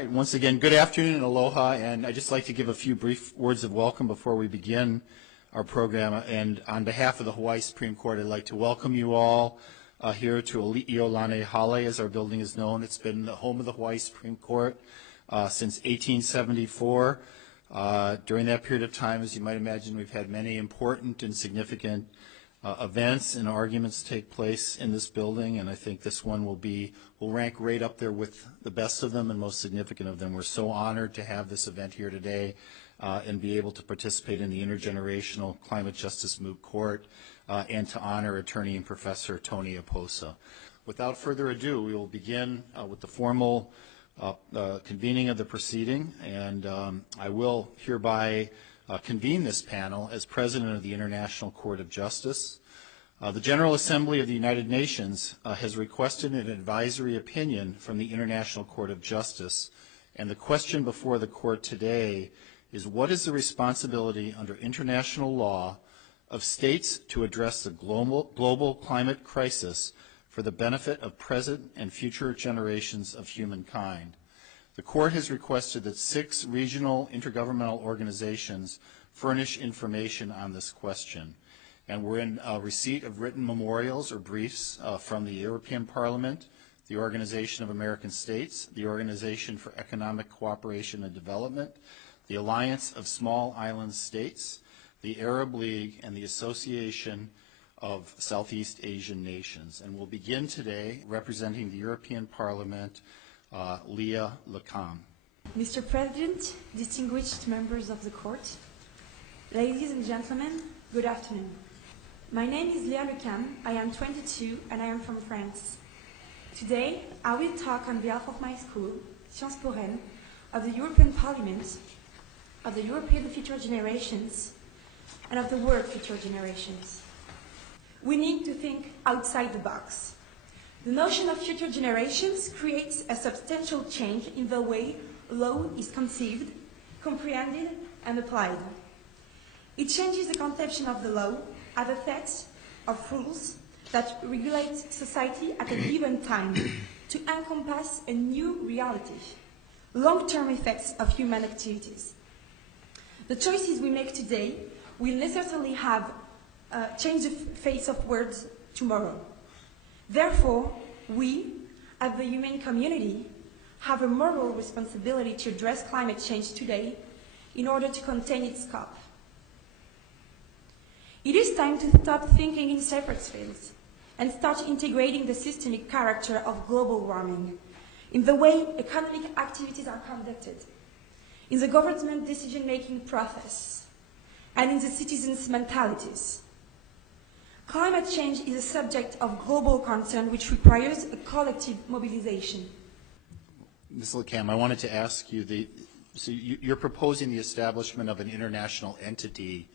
right, once again, good afternoon and aloha, and I'd just like to give a few brief words of welcome before we begin our program. And on behalf of the Hawaii Supreme Court, I'd like to welcome you all here to Iolani Hale, as our building is known. It's been the home of the Hawaii Supreme Court since 1874. During that period of time, as you might imagine, we've had many important and significant events and arguments take place in this building, and I think this one will rank right up there with the best of them and most significant of them. We're so honored to have this event here today and be able to participate in the Intergenerational Climate Justice Moot Court and to honor attorney and professor Tony Oposa. Without further ado, we will begin with the formal convening of the proceeding, and I will hereby convene this panel as President of the International Court of Justice. The General Assembly of the United Nations has requested an advisory opinion from the International Court of Justice, and the question before the Court today is, what is the responsibility under international law of states to address the global climate crisis for the benefit of present and future generations of humankind? The Court has requested that 6 regional intergovernmental organizations furnish information on this question. And we're in receipt of written memorials or briefs from the European Parliament, the Organization of American States, the Organization for Economic Cooperation and Development, the Alliance of Small Island States, the Arab League, and the Association of Southeast Asian Nations. And we'll begin today representing the European Parliament, Leah Lacam. Mr. President, distinguished members of the Court, ladies and gentlemen, good afternoon. My name is Leah Lacam, I am 22 and I am from France. Today, I will talk on behalf of my school, Sciences Po Rennes, of the European Parliament, of the European Future Generations, and of the world future generations. We need to think outside the box. The notion of future generations creates a substantial change in the way law is conceived, comprehended, and applied. It changes the conception of the law as a set of rules that regulate society at a given time to encompass a new reality, long-term effects of human activities. The choices we make today will necessarily have changed the face of words tomorrow. Therefore, we, as the human community, have a moral responsibility to address climate change today in order to contain its scope. It is time to stop thinking in separate fields and start integrating the systemic character of global warming in the way economic activities are conducted, in the government decision-making process, and in the citizens' mentalities. Climate change is a subject of global concern which requires a collective mobilization. Ms. Lacam, I wanted to ask you, so you're proposing the establishment of an international entity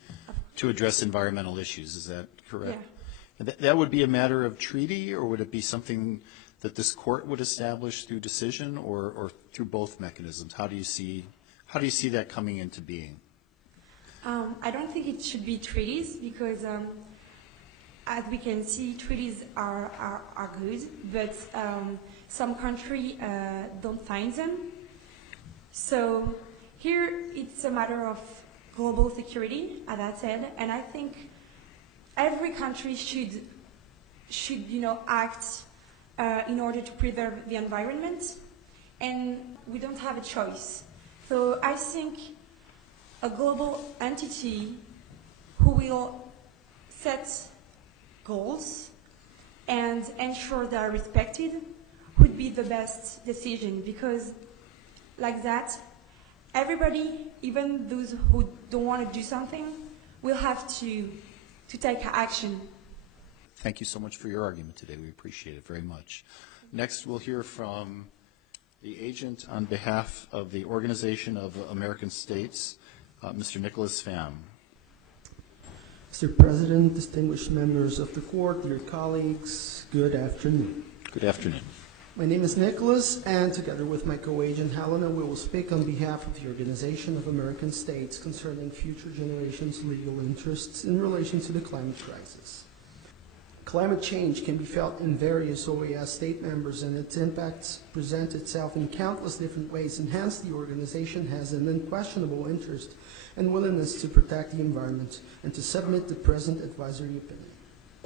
to address environmental issues, is that correct? Yeah. That would be a matter of treaty, or would it be something that this court would establish through decision, or through both mechanisms? How do you see that coming into being? I don't think it should be treaties because as we can see, treaties are good, but some countries don't sign them. So here it's a matter of global security, as I said, and I think every country should act in order to preserve the environment, and we don't have a choice. So I think a global entity who will set goals and ensure they are respected would be the best decision, because like that, everybody, even those who don't want to do something, will have to take action. Thank you so much for your argument today. We appreciate it very much. Next, we'll hear from the agent on behalf of the Organization of American States, Mr. Nicholas Pham. Mr. President, distinguished members of the court, dear colleagues, good afternoon. Good afternoon. My name is Nicholas, and together with my co-agent Helena, we will speak on behalf of the Organization of American States concerning future generations' legal interests in relation to the climate crisis. Climate change can be felt in various OAS state members, and its impacts present itself in countless different ways, and hence the organization has an unquestionable interest and willingness to protect the environment and to submit the present advisory opinion.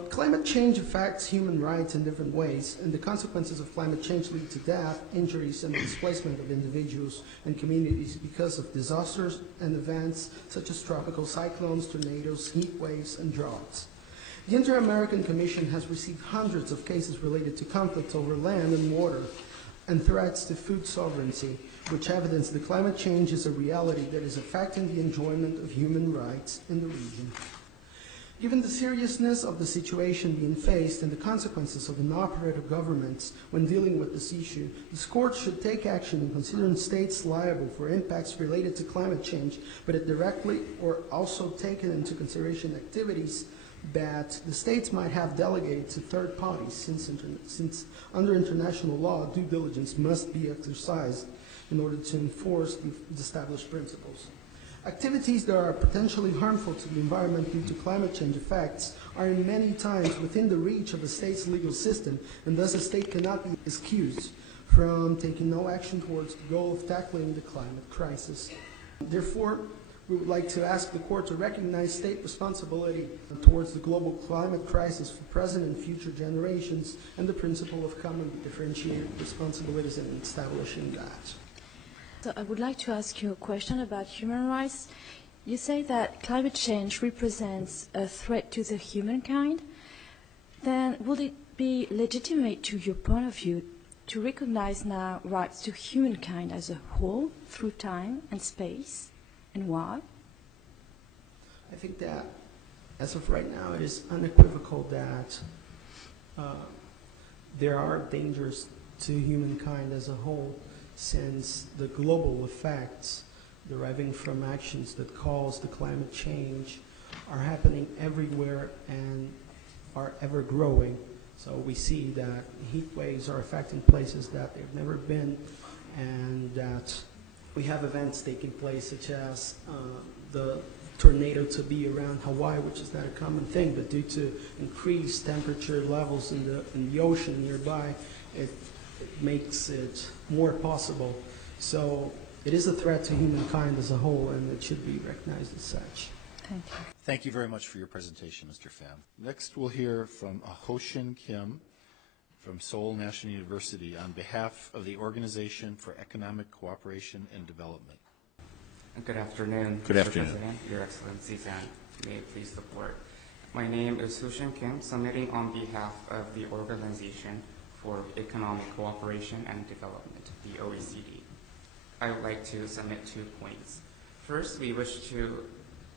Climate change affects human rights in different ways, and the consequences of climate change lead to death, injuries, and the displacement of individuals and communities because of disasters and events such as tropical cyclones, tornadoes, heat waves, and droughts. The Inter-American Commission has received hundreds of cases related to conflicts over land and water and threats to food sovereignty, which evidence that climate change is a reality that is affecting the enjoyment of human rights in the region. Given the seriousness of the situation being faced and the consequences of inoperative governments when dealing with this issue, this court should take action in considering states liable for impacts related to climate change, but it directly or also taken into consideration activities that the states might have delegated to third parties, since under international law, due diligence must be exercised in order to enforce the established principles. Activities that are potentially harmful to the environment due to climate change effects are in many times within the reach of the state's legal system, and thus a state cannot be excused from taking no action towards the goal of tackling the climate crisis. Therefore, we would like to ask the court to recognize state responsibility towards the global climate crisis for present and future generations, and the principle of common differentiated responsibilities in establishing that. So I would like to ask you a question about human rights. You say that climate change represents a threat to the humankind. Then would it be legitimate to your point of view to recognize now rights to humankind as a whole through time and space, and why? I think that as of right now, it is unequivocal that there are dangers to humankind as a whole, since the global effects deriving from actions that cause the climate change are happening everywhere and are ever growing. So we see that heat waves are affecting places that they've never been, and that we have events taking place such as the tornado to be around Hawaii, which is not a common thing, but due to increased temperature levels in the ocean nearby, it makes it more possible. So it is a threat to humankind as a whole, and it should be recognized as such. Thank you. Thank you very much for your presentation, Mr. Pham. Next, we'll hear from Ho-Shin Kim from Seoul National University on behalf of the Organization for Economic Cooperation and Development. Good afternoon, Good Mr. afternoon. President, Your Excellencies, and may it please the Court. My name is Ho-Shin Kim, submitting on behalf of the Organization for Economic Cooperation and Development, the OECD. I would like to submit 2 points. First, we wish to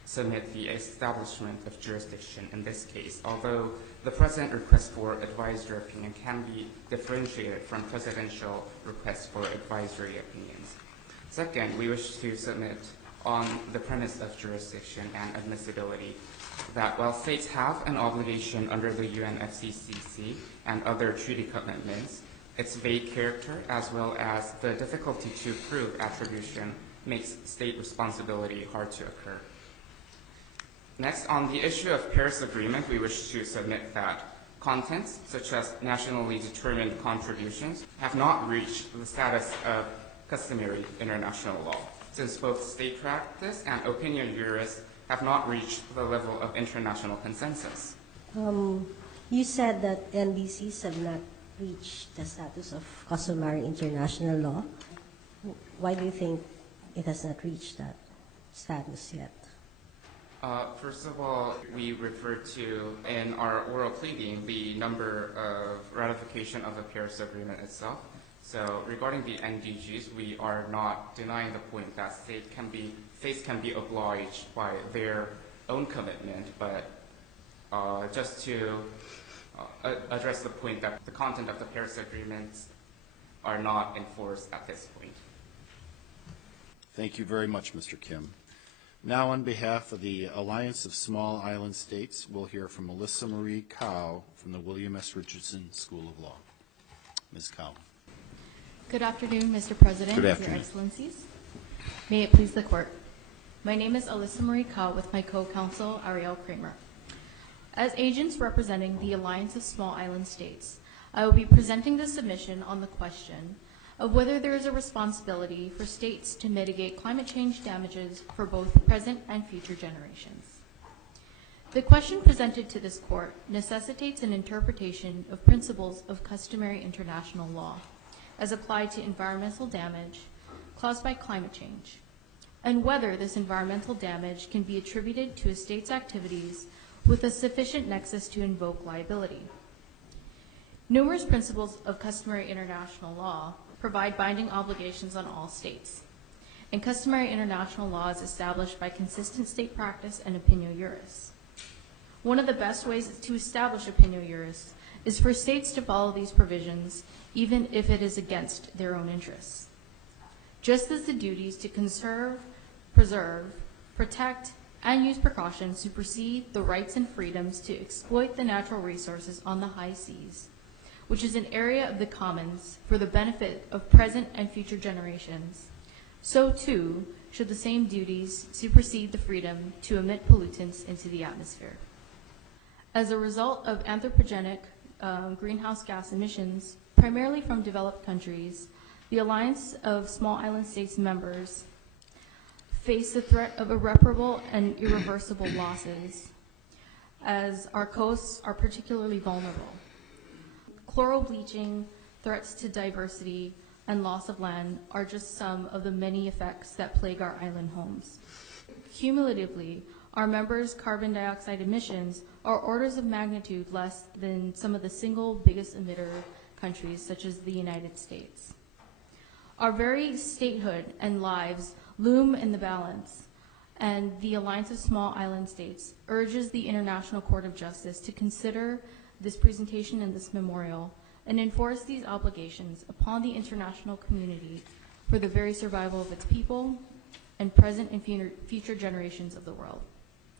submit the establishment of jurisdiction in this case, although the present request for advisory opinion can be differentiated from presidential requests for advisory opinions. Second, we wish to submit on the premise of jurisdiction and admissibility that while states have an obligation under the UNFCCC and other treaty commitments, its vague character as well as the difficulty to prove attribution makes state responsibility hard to occur. Next, on the issue of Paris Agreement, we wish to submit that contents such as nationally determined contributions have not reached the status of customary international law, since both state practice and opinion jurists have not reached the level of international consensus. You said that NDCs have not reached the status of customary international law. Why do you think it has not reached that status yet? First of all, we refer to, in our oral pleading, the number of ratification of the Paris Agreement itself. So regarding the NDGs, we are not denying the point that states can be obliged by their own commitment, but just to address the point that the content of the Paris Agreements are not enforced at this point. Thank you very much, Mr. Kim. Now, on behalf of the Alliance of Small Island States, we'll hear from Melissa Marie Cow from the William S. Richardson School of Law. Ms. Cow. Good afternoon, Mr. President, Good afternoon. Your Excellencies. May it please the Court. My name is Alyssa Marie Cow with my co-counsel, Ariel Kramer. As agents representing the Alliance of Small Island States, I will be presenting the submission on the question of whether there is a responsibility for states to mitigate climate change damages for both present and future generations. The question presented to this court necessitates an interpretation of principles of customary international law as applied to environmental damage caused by climate change, and whether this environmental damage can be attributed to a state's activities with a sufficient nexus to invoke liability. Numerous principles of customary international law provide binding obligations on all states, and customary international law is established by consistent state practice and opinio juris. One of the best ways to establish opinio juris is for states to follow these provisions even if it is against their own interests. Just as the duties to conserve, preserve, protect, and use precautions supersede the rights and freedoms to exploit the natural resources on the high seas, which is an area of the commons for the benefit of present and future generations, so too should the same duties supersede the freedom to emit pollutants into the atmosphere. As a result of anthropogenic greenhouse gas emissions, primarily from developed countries, the Alliance of Small Island States members face the threat of irreparable and irreversible losses, as our coasts are particularly vulnerable. Chloral bleaching, threats to diversity, and loss of land are just some of the many effects that plague our island homes. Cumulatively, our members' carbon dioxide emissions are orders of magnitude less than some of the single biggest emitter countries, such as the United States. Our very statehood and lives loom in the balance, and the Alliance of Small Island States urges the International Court of Justice to consider this presentation and this memorial and enforce these obligations upon the international community for the very survival of its people and present and future generations of the world.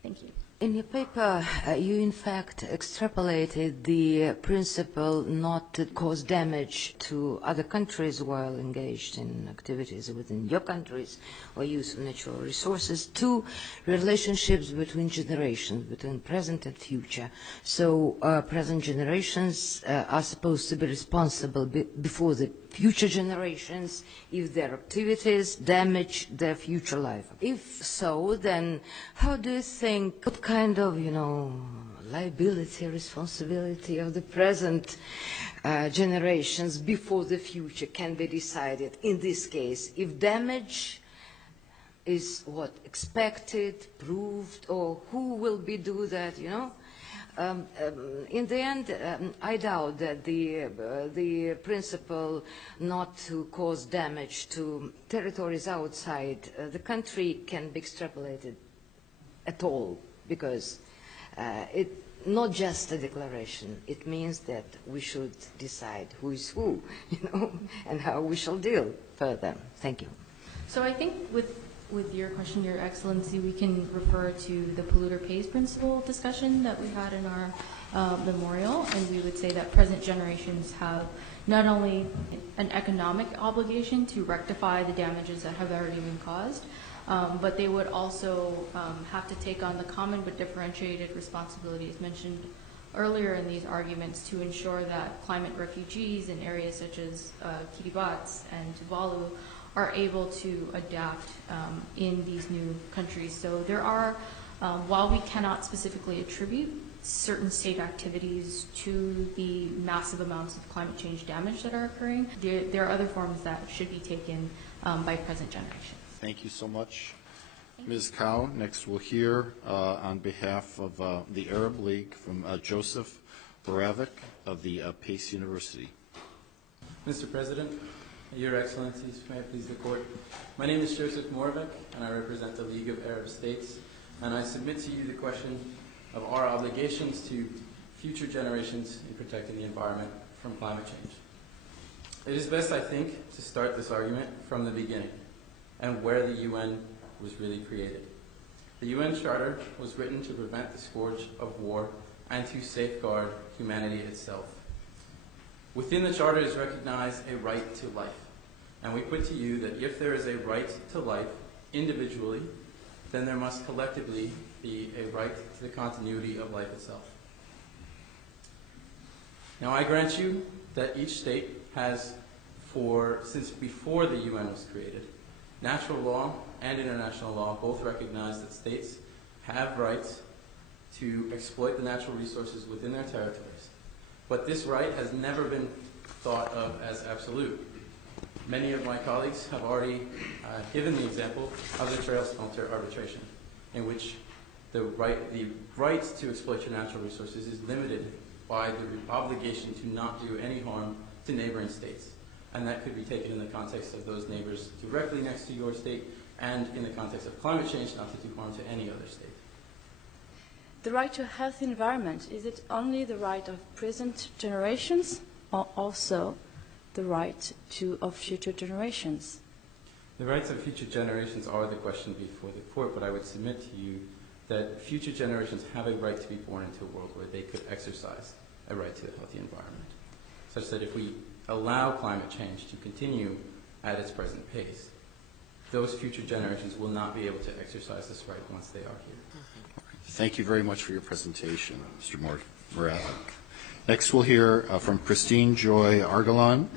Thank you. In your paper, you in fact extrapolated the principle not to cause damage to other countries while engaged in activities within your countries or use of natural resources to relationships between generations, between present and future. So present generations are supposed to be responsible before the future generations if their activities damage their future life. If so, then how do you think, what kind of, liability, responsibility of the present generations before the future can be decided in this case, if damage is expected, proved, or who will do that, in the end, I doubt that the principle not to cause damage to territories outside the country can be extrapolated at all, because it's not just a declaration. It means that we should decide who is who, and how we shall deal further. Thank you. So I think with your question, Your Excellency, we can refer to the polluter pays principle discussion that we had in our memorial, and we would say that present generations have not only an economic obligation to rectify the damages that have already been caused, but they would also have to take on the common but differentiated responsibilities mentioned earlier in these arguments to ensure that climate refugees in areas such as Kiribati and Tuvalu are able to adapt in these new countries. So there are, while we cannot specifically attribute certain state activities to the massive amounts of climate change damage that are occurring, there are other forms that should be taken by present generations. Thank you so much, Ms. Cow. Next we'll hear on behalf of the Arab League from Joseph Baravic of the Pace University. Mr. President, Your Excellencies, may it please the Court. My name is Joseph Moravec, and I represent the League of Arab States, and I submit to you the question of our obligations to future generations in protecting the environment from climate change. It is best, I think, to start this argument from the beginning and where the UN was really created. The UN Charter was written to prevent the scourge of war and to safeguard humanity itself. Within the Charter is recognized a right to life, and we put to you that if there is a right to life individually, then there must collectively be a right to the continuity of life itself. Now, I grant you that each state has, since before the UN was created, natural law and international law both recognize that states have rights to exploit the natural resources within their territories. But this right has never been thought of as absolute. Many of my colleagues have already given the example of the trail smelter arbitration, in which the right to exploit your natural resources is limited by the obligation to not do any harm to neighboring states. And that could be taken in the context of those neighbors directly next to your state, and in the context of climate change, not to do harm to any other state. The right to a healthy environment, is it only the right of present generations or also the right of future generations? The rights of future generations are the question before the court, but I would submit to you that future generations have a right to be born into a world where they could exercise a right to a healthy environment, such that if we allow climate change to continue at its present pace, those future generations will not be able to exercise this right once they are here. Thank you very much for your presentation, Mr. Moravec. Next, we'll hear from Christine Joy Argalan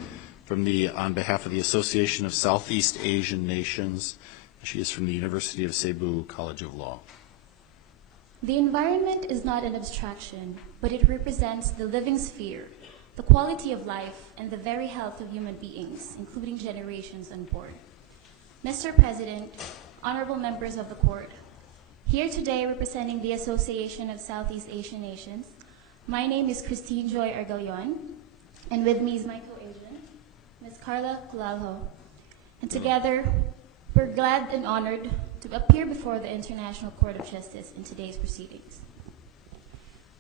on behalf of the Association of Southeast Asian Nations. She is from the University of Cebu College of Law. The environment is not an abstraction, but it represents the living sphere, the quality of life, and the very health of human beings, including generations unborn. Mr. President, honorable members of the court, here today representing the Association of Southeast Asian Nations, my name is Christine Joy Argalan, and with me is my co-agent, Ms. Carla Culalho. And together, we're glad and honored to appear before the International Court of Justice in today's proceedings.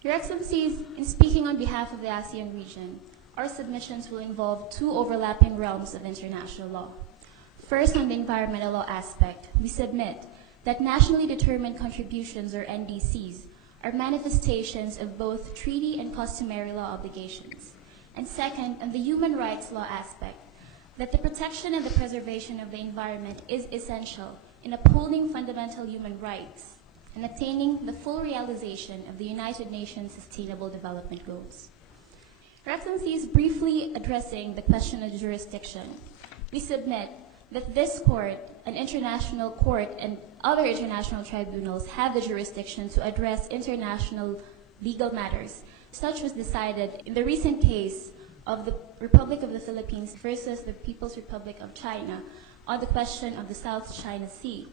Your Excellencies, in speaking on behalf of the ASEAN region, our submissions will involve two overlapping realms of international law. First, on the environmental law aspect, we submit that nationally determined contributions, or NDCs, are manifestations of both treaty and customary law obligations. And second, on the human rights law aspect, that the protection and the preservation of the environment is essential in upholding fundamental human rights and attaining the full realization of the United Nations Sustainable Development Goals. Your Excellencies, briefly addressing the question of jurisdiction, we submit that this court, an international court, and other international tribunals have the jurisdiction to address international legal matters. Such was decided in the recent case of the Republic of the Philippines versus the People's Republic of China on the question of the South China Sea.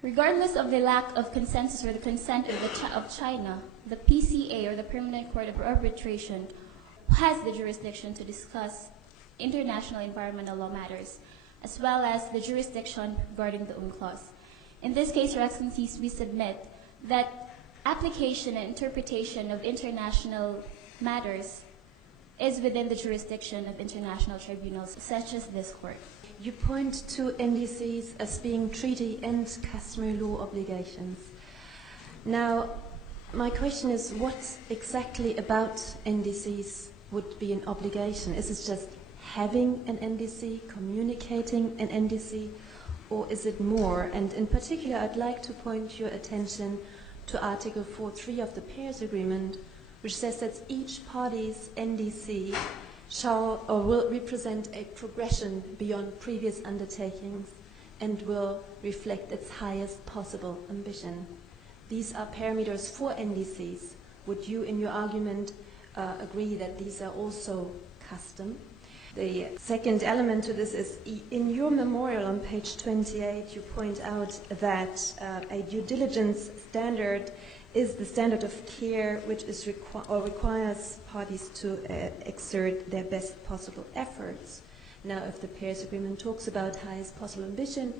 Regardless of the lack of consensus or the consent of China, the PCA, or the Permanent Court of Arbitration, has the jurisdiction to discuss international environmental law matters, as well as the jurisdiction regarding the UNCLOS. In this case, Your Excellencies, we submit that application and interpretation of international matters is within the jurisdiction of international tribunals, such as this court. You point to NDCs as being treaty and customary law obligations. Now, my question is, what exactly about NDCs would be an obligation? Is it just having an NDC, communicating an NDC, or is it more? And in particular, I'd like to point your attention to Article 4.3 of the Paris Agreement, which says that each party's NDC shall or will represent a progression beyond previous undertakings and will reflect its highest possible ambition. These are parameters for NDCs. Would you, in your argument, agree that these are also custom? The second element to this is, in your memorial on page 28, you point out that a due diligence standard is the standard of care which is requires parties to exert their best possible efforts. Now, if the Paris Agreement talks about highest possible ambition,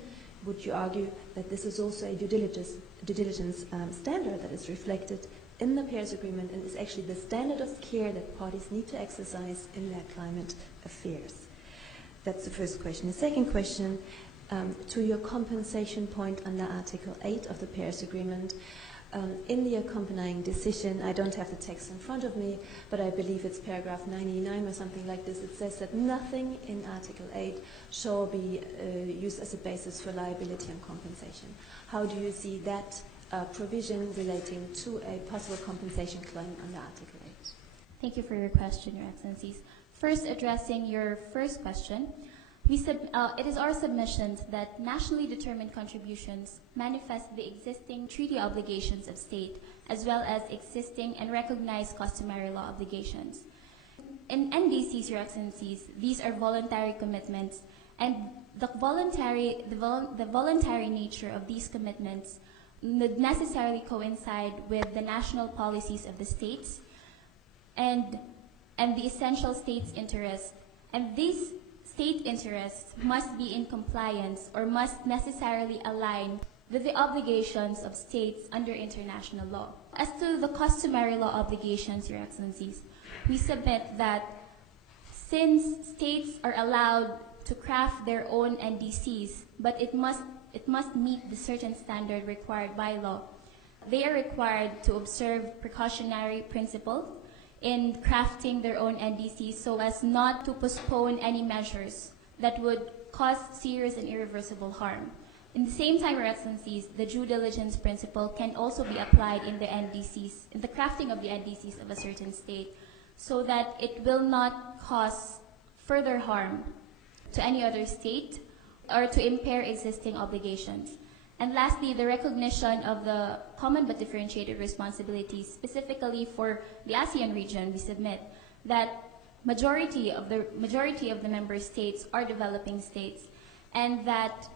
would you argue that this is also a due diligence standard that is reflected in the Paris Agreement and is actually the standard of care that parties need to exercise in their climate affairs? That's the first question. The second question, to your compensation point under Article 8 of the Paris Agreement, in the accompanying decision, I don't have the text in front of me, but I believe it's paragraph 99 or something like this. It says that nothing in Article 8 shall be used as a basis for liability and compensation. How do you see that provision relating to a possible compensation claim under Article 8? Thank you for your question, Your Excellencies. First, addressing your first question, it is our submission that nationally determined contributions manifest the existing treaty obligations of state, as well as existing and recognized customary law obligations. In NDCs, Your Excellencies, these are voluntary commitments, and the voluntary nature of these commitments would necessarily coincide with the national policies of the states and the essential state's interests. And these state interests must be in compliance or must necessarily align with the obligations of states under international law. As to the customary law obligations, Your Excellencies, we submit that since states are allowed to craft their own NDCs, but it must meet the certain standard required by law, they are required to observe precautionary principles in crafting their own NDCs so as not to postpone any measures that would cause serious and irreversible harm. In the same time, Your Excellencies, the due diligence principle can also be applied in the NDCs, in the crafting of the NDCs of a certain state, so that it will not cause further harm to any other state or to impair existing obligations. And lastly, the recognition of the common but differentiated responsibilities, specifically for the ASEAN region, we submit that majority of the member states are developing states, and that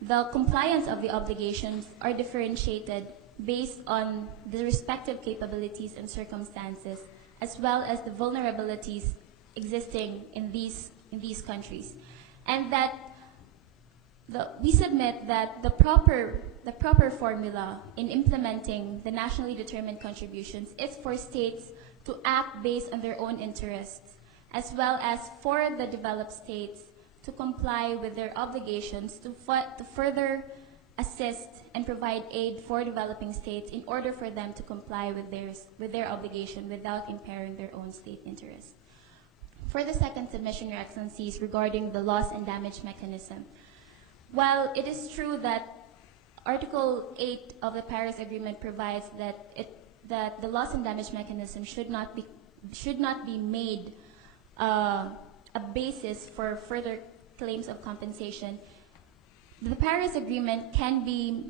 the compliance of the obligations are differentiated based on the respective capabilities and circumstances, as well as the vulnerabilities existing in these countries. And that we submit that the proper formula in implementing the nationally determined contributions is for states to act based on their own interests, as well as for the developed states to comply with their obligations to further assist and provide aid for developing states in order for them to comply with their obligation without impairing their own state interests. For the second submission, Your Excellencies, regarding the loss and damage mechanism, while it is true that Article 8 of the Paris Agreement provides that the loss and damage mechanism should not be made a basis for further claims of compensation, the Paris Agreement can be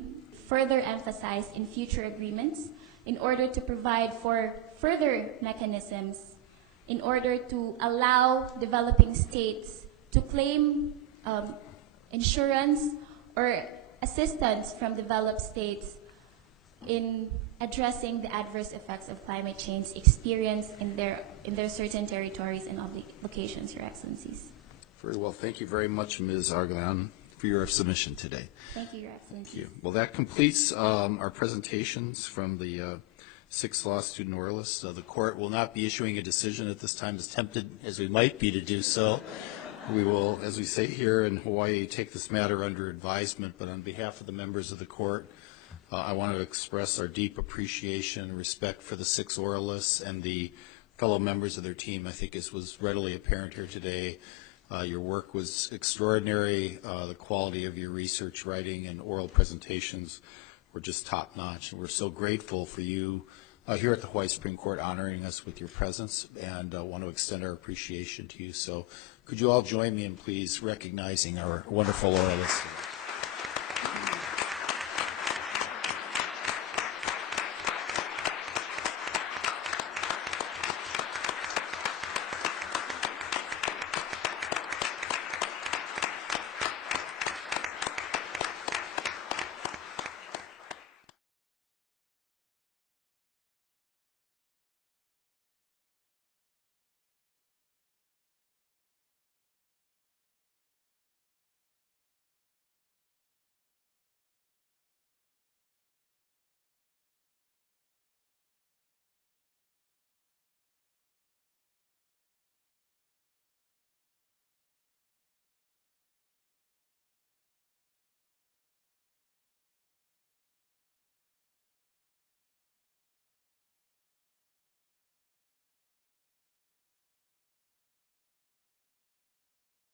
further emphasized in future agreements in order to provide for further mechanisms in order to allow developing states to claim insurance or assistance from developed states in addressing the adverse effects of climate change experienced in their certain territories and locations, Your Excellencies. Very well. Thank you very much, Ms. Argalan, for your submission today. Thank you, Your Excellencies. Thank you. Well, that completes our presentations from the 6 law student oralists. The court will not be issuing a decision at this time, as tempted as we might be to do so. We will, as we say here in Hawaii, take this matter under advisement, but on behalf of the members of the court, I want to express our deep appreciation and respect for the 6 oralists and the fellow members of their team. I think as was readily apparent here today, your work was extraordinary. The quality of your research, writing, and oral presentations were just top-notch. And we're so grateful for you here at the Hawaii Supreme Court honoring us with your presence, and want to extend our appreciation to you. So could you all join me in please recognizing our wonderful oralists?